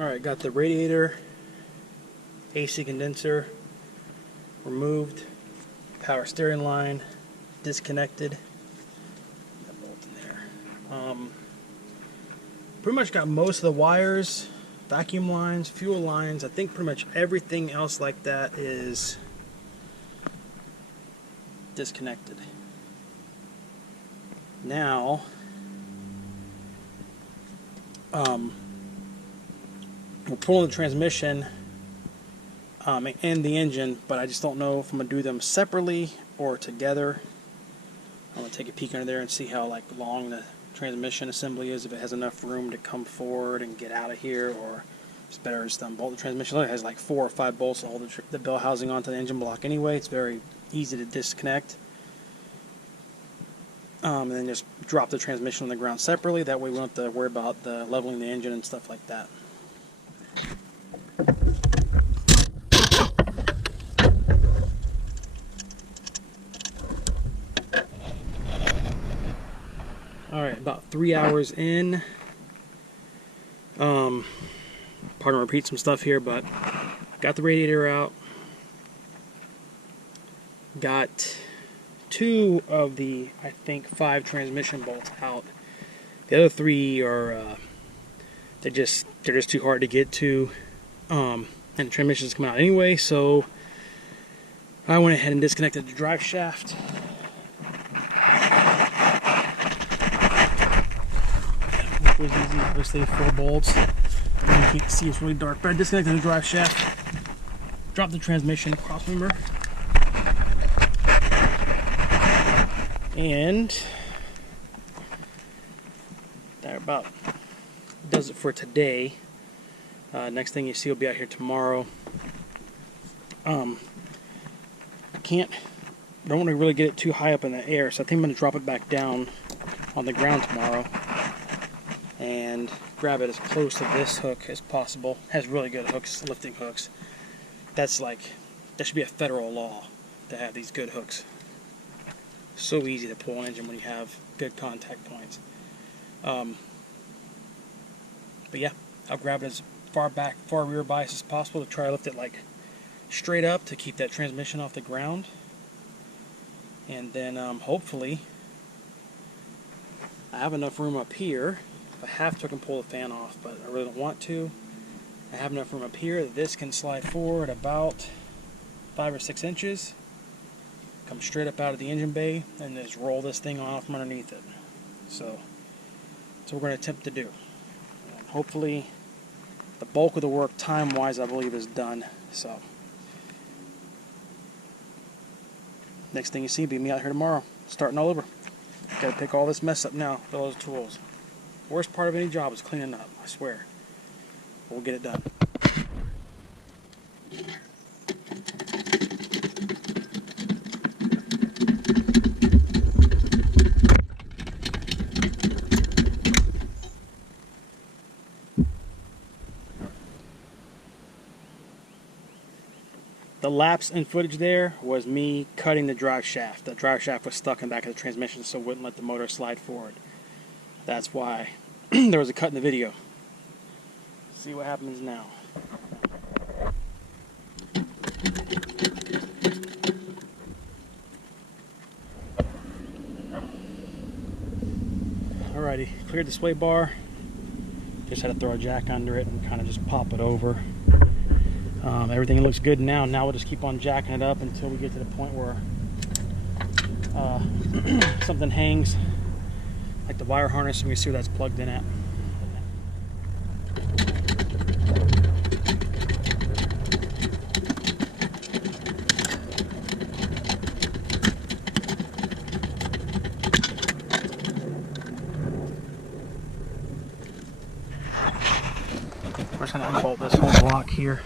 Alright, got the radiator, AC condenser removed, power steering line disconnected. That bolt in there. Pretty much got most of the wires, vacuum lines, fuel lines. I think pretty much everything else like that is disconnected. Now, we're pulling the transmission and the engine, but I just don't know if I'm going to do them separately or together. I'm going to take a peek under there and see how long the transmission assembly is, if it has enough room to come forward and get out of here, or it's better just unbolt the transmission. It has like 4 or 5 bolts to hold the bell housing onto the engine block anyway. It's very easy to disconnect. And then just drop the transmission on the ground separately. That way we don't have to worry about the leveling the engine and stuff like that. Alright, about 3 hours in. Pardon me, repeat some stuff here, but got the radiator out. Got 2 of the, I think, 5 transmission bolts out. The other 3 are they're just too hard to get to, and the transmission's coming out anyway. So I went ahead and disconnected the drive shaft. Which was easy. Obviously, 4 bolts. You can't see, it's really dark. But I disconnected the drive shaft. Dropped the transmission cross member. And that about does it for today. Next thing you see will be out here tomorrow. I don't want to really get it too high up in the air, so I think I'm going to drop it back down on the ground tomorrow and grab it as close to this hook as possible. It has really good hooks, lifting hooks. That should be a federal law to have these good hooks. So easy to pull an engine when you have good contact points. But yeah, I'll grab it as far rear bias as possible to try to lift it straight up to keep that transmission off the ground. And then hopefully I have enough room up here. If I have to, I can pull the fan off, but I really don't want to. I have enough room up here that this can slide forward about 5 or 6 inches. Come straight up out of the engine bay and just roll this thing off from underneath it. So that's what we're going to attempt to do. And hopefully the bulk of the work time-wise I believe is done. So next thing you see will be me out here tomorrow, starting all over. Got to pick all this mess up now with all those tools. Worst part of any job is cleaning up, I swear. But we'll get it done. The lapse in footage there was me cutting the drive shaft. The drive shaft was stuck in the back of the transmission, so it wouldn't let the motor slide forward. That's why there was a cut in the video. See what happens now. Alrighty, cleared the sway bar. Just had to throw a jack under it and kind of just pop it over. Everything looks good now. Now we'll just keep on jacking it up until we get to the point where something hangs, like the wire harness, and we see where that's plugged in at. We're just going to unbolt this whole block here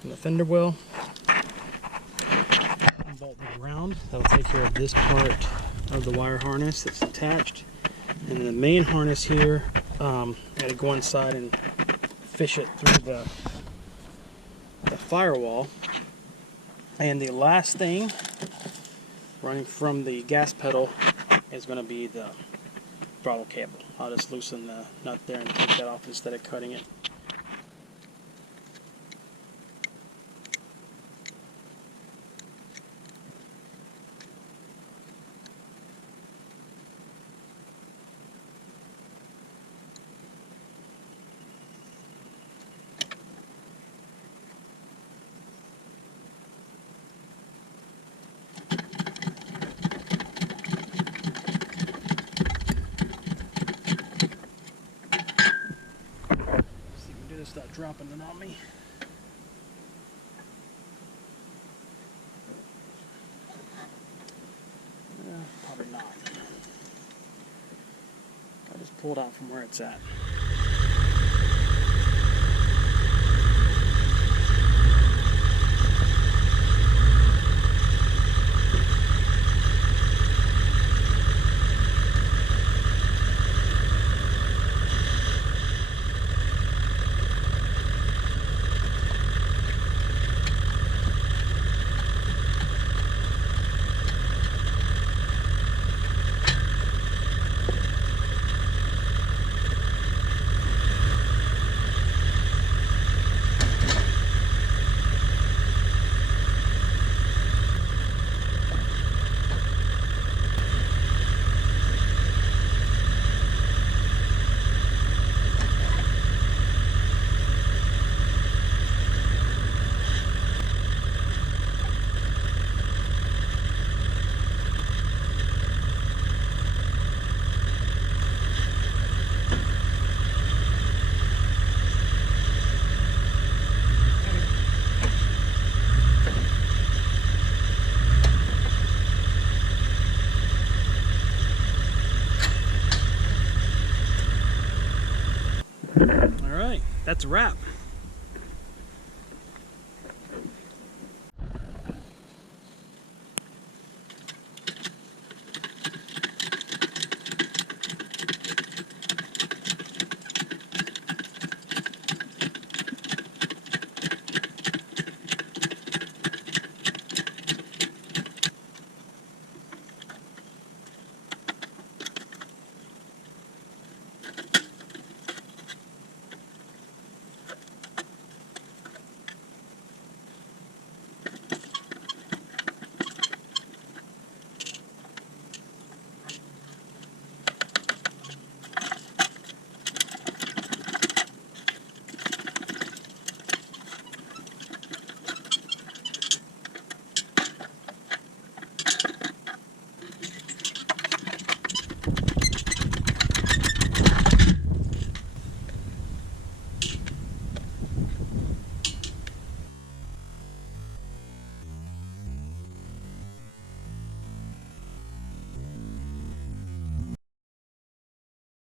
from the fender well. Unbolt the ground. That'll take care of this part of the wire harness that's attached. And then the main harness here, I got to go inside and fish it through the firewall. And the last thing running from the gas pedal is going to be the throttle cable. I'll just loosen the nut there and take that off instead of cutting it. dropping it on me. Probably not. I'll just pull it out from where it's at. All right, that's a wrap.